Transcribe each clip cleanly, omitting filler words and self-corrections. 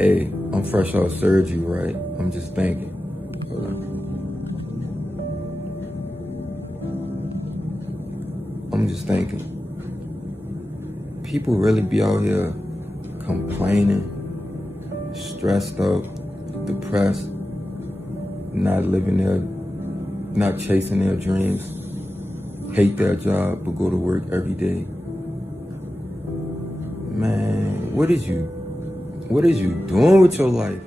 Hey, I'm fresh out surgery, right? I'm just thinking. Hold on. I'm just thinking. People really be out here complaining, stressed out, depressed, not chasing their dreams, hate their job, but go to work every day. Man, what is you doing with your life?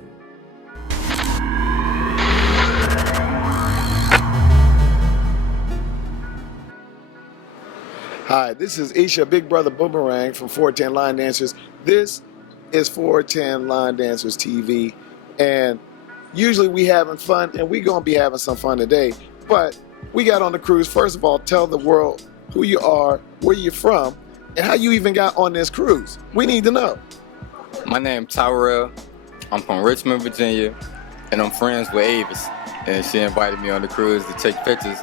Hi, this is Isha, Big Brother Boomerang from 410 Line Dancers. This is 410 Line Dancers TV, and usually we having fun, and we gonna be having some fun today. But we got on the cruise. First of all, tell the world who you are, where you're from, and how you even got on this cruise. We need to know. My name's Tyrell. I'm from Richmond, Virginia, and I'm friends with Avis. And she invited me on the cruise to take pictures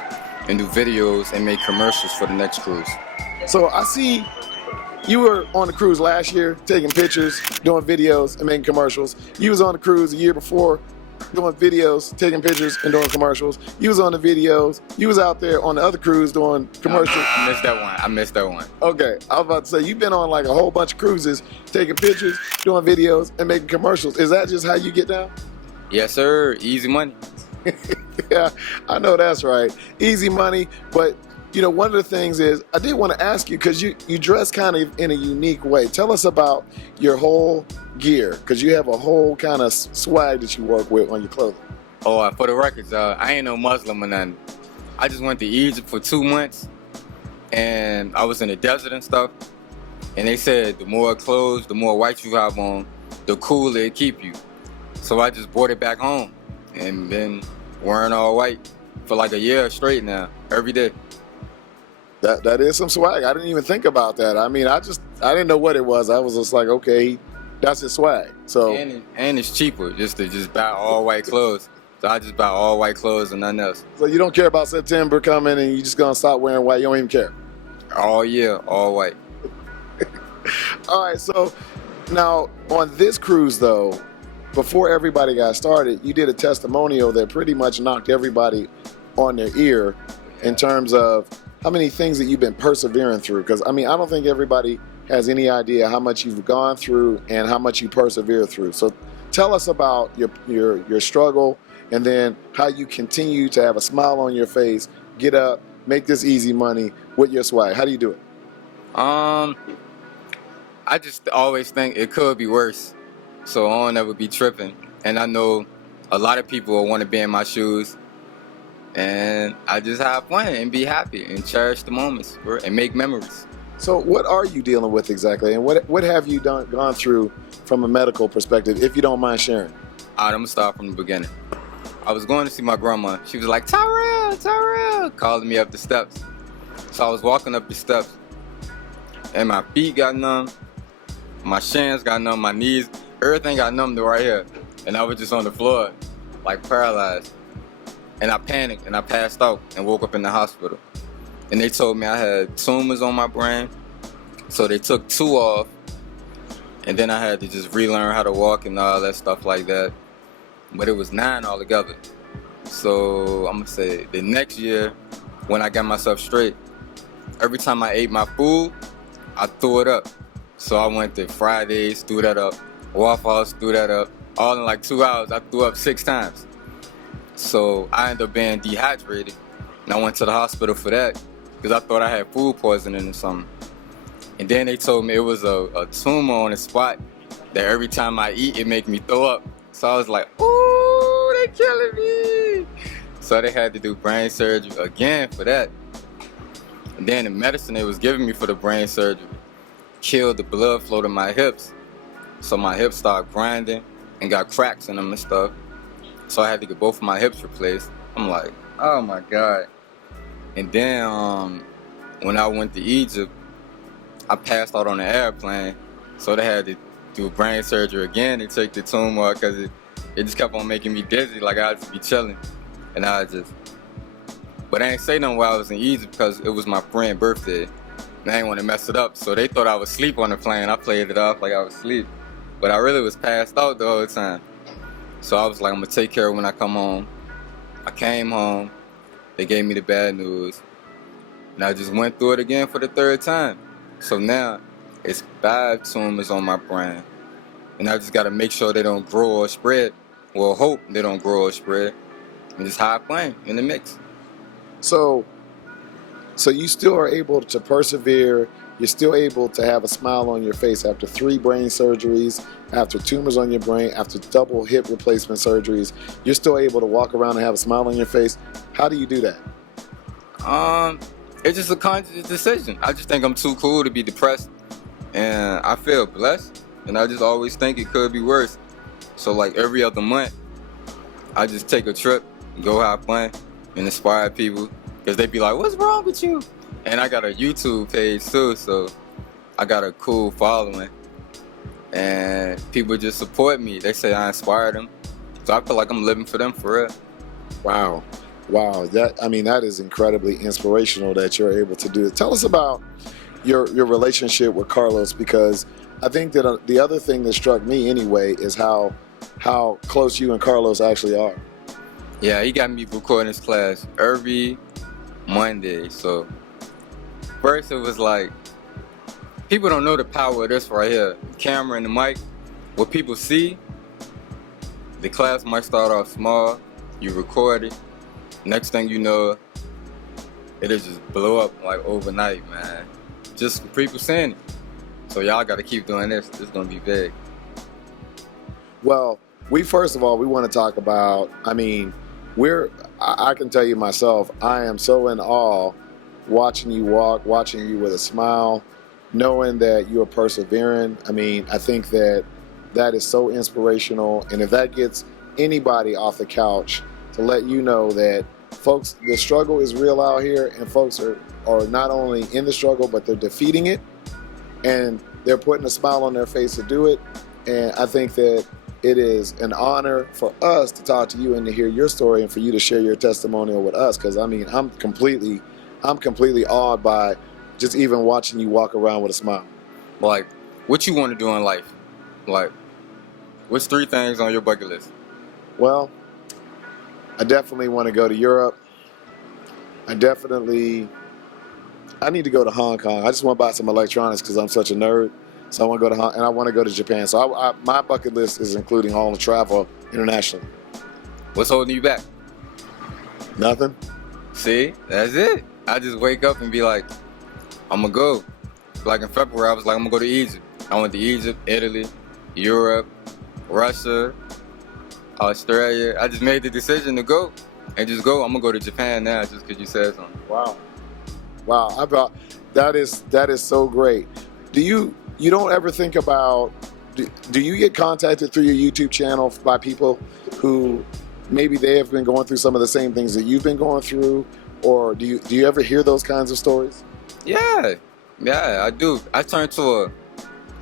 and do videos and make commercials for the next cruise. So I see you were on the cruise last year, taking pictures, doing videos, and making commercials. You was on the cruise the year before, doing videos, taking pictures, and doing commercials. You was on the videos. You was out there on the other cruise doing commercials. I missed that one. Okay, I was about to say, you've been on like a whole bunch of cruises, taking pictures, doing videos, and making commercials. Is that just how you get down? Yes, sir. Easy money. Yeah, I know that's right. Easy money, but you know, one of the things is, I did want to ask you, because you dress kind of in a unique way. Tell us about your whole gear, because you have a whole kind of swag that you work with on your clothing. Oh, for the records, I ain't no Muslim or nothing. I just went to Egypt for 2 months, and I was in the desert and stuff, and they said the more clothes, the more white you have on, the cooler it keep you. So I just brought it back home, and been wearing all white for like a year straight now, every day. That is some swag. I didn't even think about that. I mean, I didn't know what it was. I was just like, okay, that's his swag. So and it's cheaper just to buy all white clothes. So I just buy all white clothes and nothing else. So you don't care about September coming, and you just gonna stop wearing white. You don't even care. All year, all white. All right. So now on this cruise, though, before everybody got started, you did a testimonial that pretty much knocked everybody on their ear in terms of how many things that you've been persevering through. Because, I mean, I don't think everybody has any idea how much you've gone through and how much you persevere through. So tell us about your struggle, and then how you continue to have a smile on your face, get up, make this easy money with your swag. How do you do it? I just always think it could be worse. So I don't ever be tripping. And I know a lot of people will want to be in my shoes. And I just have fun and be happy and cherish the moments and make memories. So what are you dealing with exactly? And what have you gone through from a medical perspective, if you don't mind sharing? All right, I'm going to start from the beginning. I was going to see my grandma. She was like, Tyrell, calling me up the steps. So I was walking up the steps, and my feet got numb, my shins got numb, my knees, everything got numb to right here. And I was just on the floor, like paralyzed. And I panicked and I passed out and woke up in the hospital. And they told me I had tumors on my brain. So they took 2 off. And then I had to just relearn how to walk and all that stuff like that. But it was 9 altogether. So I'm gonna say the next year, when I got myself straight, every time I ate my food, I threw it up. So I went to Fridays, threw that up. Waffle House, threw that up. All in like 2 hours, I threw up 6 times. So I ended up being dehydrated, and I went to the hospital for that because I thought I had food poisoning or something. And then they told me it was a tumor on the spot that every time I eat, it make me throw up. So I was like, ooh, they killing me. So they had to do brain surgery again for that. And then the medicine they was giving me for the brain surgery killed the blood flow to my hips. So my hips started grinding and got cracks in them and stuff. So I had to get both of my hips replaced. I'm like, oh my God. And then when I went to Egypt, I passed out on the airplane. So they had to do brain surgery again to take the tumor because it just kept on making me dizzy. Like I'd just be chilling. And but I ain't say nothing while I was in Egypt because it was my friend's birthday. And I didn't want to mess it up. So they thought I was asleep on the plane. I played it off like I was asleep. but I really was passed out the whole time. So I was like, I'm gonna take care of it when I come home. I came home, they gave me the bad news, and I just went through it again for the third time. So now it's 5 tumors on my brain, and I just gotta make sure they don't grow or spread. Well, hope they don't grow or spread, and just high playing in the mix. So you still are able to persevere. You're still able to have a smile on your face after 3 brain surgeries, after tumors on your brain, after double hip replacement surgeries. You're still able to walk around and have a smile on your face. How do you do that? It's just a conscious decision. I just think I'm too cool to be depressed, and I feel blessed, and I just always think it could be worse. So like every other month, I just take a trip, go have fun, and inspire people, because they be like, what's wrong with you? And I got a YouTube page too, so I got a cool following, and people just support me. They say I inspire them, so I feel like I'm living for them for real. Wow. That is incredibly inspirational that you're able to do it. Tell us about your relationship with Carlos, because I think that the other thing that struck me anyway is how close you and Carlos actually are. Yeah, he got me recording his class every Monday. So first it was like, people don't know the power of this right here. The camera and the mic. What people see, the class might start off small, you record it. Next thing you know, it'll just blow up like overnight, man. Just people seeing it. So y'all gotta keep doing this. It's gonna be big. Well, first of all, we want to talk about, I can tell you myself, I am so in awe watching you walk, watching you with a smile, knowing that you're persevering. I think that is so inspirational. And if that gets anybody off the couch, to let you know that, folks, the struggle is real out here, and folks are not only in the struggle, but they're defeating it, and they're putting a smile on their face to do it. And I think that it is an honor for us to talk to you and to hear your story, and for you to share your testimonial with us, because I'm completely awed by just even watching you walk around with a smile. Like, what you want to do in life? Like, what's 3 things on your bucket list? Well, I definitely want to go to Europe. I need to go to Hong Kong. I just want to buy some electronics because I'm such a nerd. So I want to go to and I want to go to Japan. So my bucket list is including all the travel internationally. What's holding you back? Nothing. See, that's it. I just wake up and be like, I'm gonna go. Like in February, I was like, I'm gonna go to Egypt. I went to Egypt, Italy, Europe, Russia, Australia. I just made the decision to go and just go. I'm gonna go to Japan now just because you said something. Wow. That is so great. You don't ever think about, do you get contacted through your YouTube channel by people who maybe they have been going through some of the same things that you've been going through, or do you ever hear those kinds of stories? Yeah, I do. I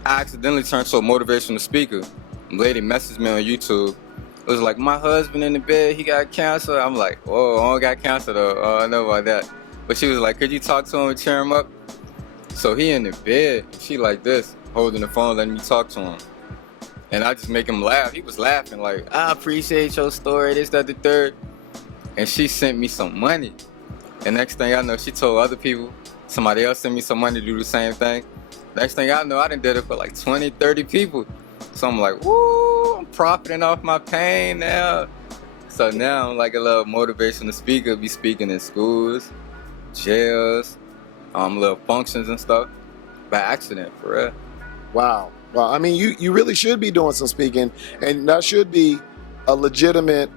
accidentally turned to a motivational speaker. A lady messaged me on YouTube. It was like, my husband in the bed, he got cancer. I'm like, whoa, I don't got cancer though. Oh, I know about that. But she was like, could you talk to him and cheer him up? So he in the bed, she like this, holding the phone, letting me talk to him. And I just make him laugh. He was laughing like, I appreciate your story, this, that, the third. And she sent me some money. And next thing I know, she told other people, somebody else sent me some money to do the same thing. Next thing I know, I done did it for like 20, 30 people. So I'm like, woo, I'm profiting off my pain now. So now I'm like a little motivational speaker, be speaking in schools, jails, little functions and stuff, by accident, for real. Wow. You really should be doing some speaking, and that should be a legitimate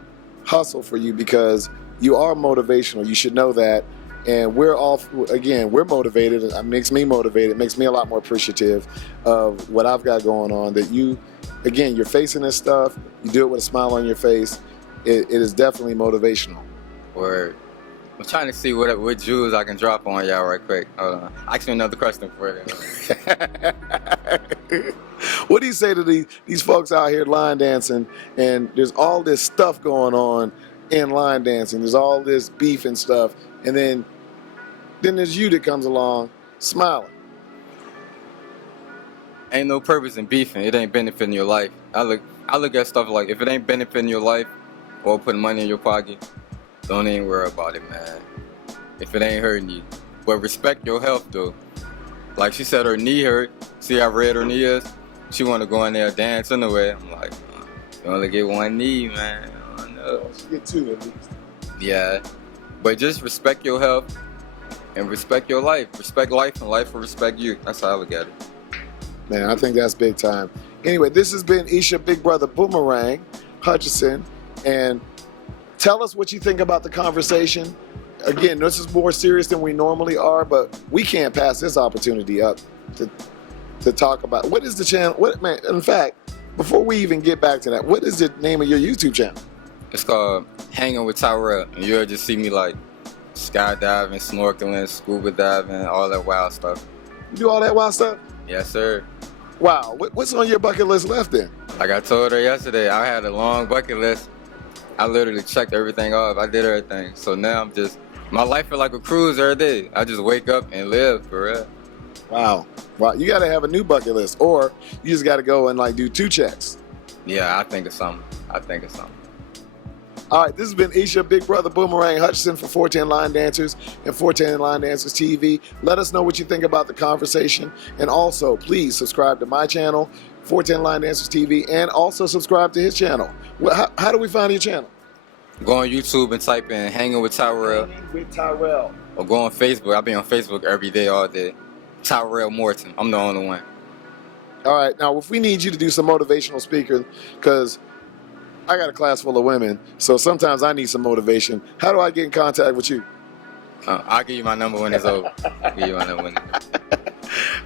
hustle for you, because you are motivational. You should know that. And we're motivated. It makes me motivated. It makes me a lot more appreciative of what I've got going on. That you're facing this stuff. You do it with a smile on your face. It is definitely motivational. Word. I'm trying to see what jewels I can drop on y'all right quick. Hold on. Ask me another question for you. What do you say to these folks out here line dancing, and there's all this stuff going on in line dancing. There's all this beef and stuff, and then there's you that comes along smiling. ain't no purpose in beefing. It ain't benefiting your life. I look at stuff like, if it ain't benefiting your life or putting money in your pocket, don't even worry about it, man. If it ain't hurting you. But respect your health, though. Like she said, her knee hurt. See how red her knee is? She want to go in there and dance anyway. I'm like, you only get one knee, man. I don't know. She get two at least. Yeah. But just respect your health and respect your life. Respect life and life will respect you. That's how I look at it. Man, I think that's big time. Anyway, this has been Isha Big Brother Boomerang Hutchison. And tell us what you think about the conversation. Again, this is more serious than we normally are, but we can't pass this opportunity up to talk about. What is the channel? Man, in fact, before we even get back to that, what is the name of your YouTube channel? It's called Hanging with Tyrell. And you'll just see me like skydiving, snorkeling, scuba diving, all that wild stuff. You do all that wild stuff? Yes, sir. Wow. What's on your bucket list left then? Like I told her yesterday, I had a long bucket list. I literally checked everything off. I did everything. So now I'm just, my life is like a cruise every day. I just wake up and live for real. Wow. Wow. You got to have a new bucket list, or you just got to go and like do 2 checks. Yeah, I think of something. All right, this has been Isha Big Brother Boomerang Hutchison for 410 Line Dancers and 410 Line Dancers TV. Let us know what you think about the conversation. And also, please subscribe to my channel, 410 Line Dancers TV, and also subscribe to his channel. How do we find your channel? Go on YouTube and type in Hanging with Tyrell. Hanging with Tyrell. Or go on Facebook. I be on Facebook every day, all day. Tyrell Morton. I'm the only one. All right, now if we need you to do some motivational speaking, because I got a class full of women, so sometimes I need some motivation. How do I get in contact with you? I'll give you my number when it's over.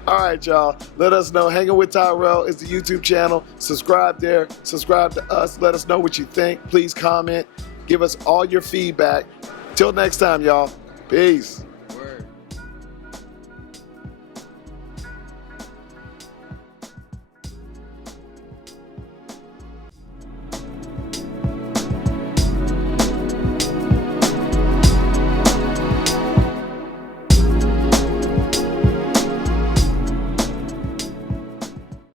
All right, y'all. Let us know. Hanging with Tyrell is the YouTube channel. Subscribe there. Subscribe to us. Let us know what you think. Please comment. Give us all your feedback. Till next time, y'all. Peace.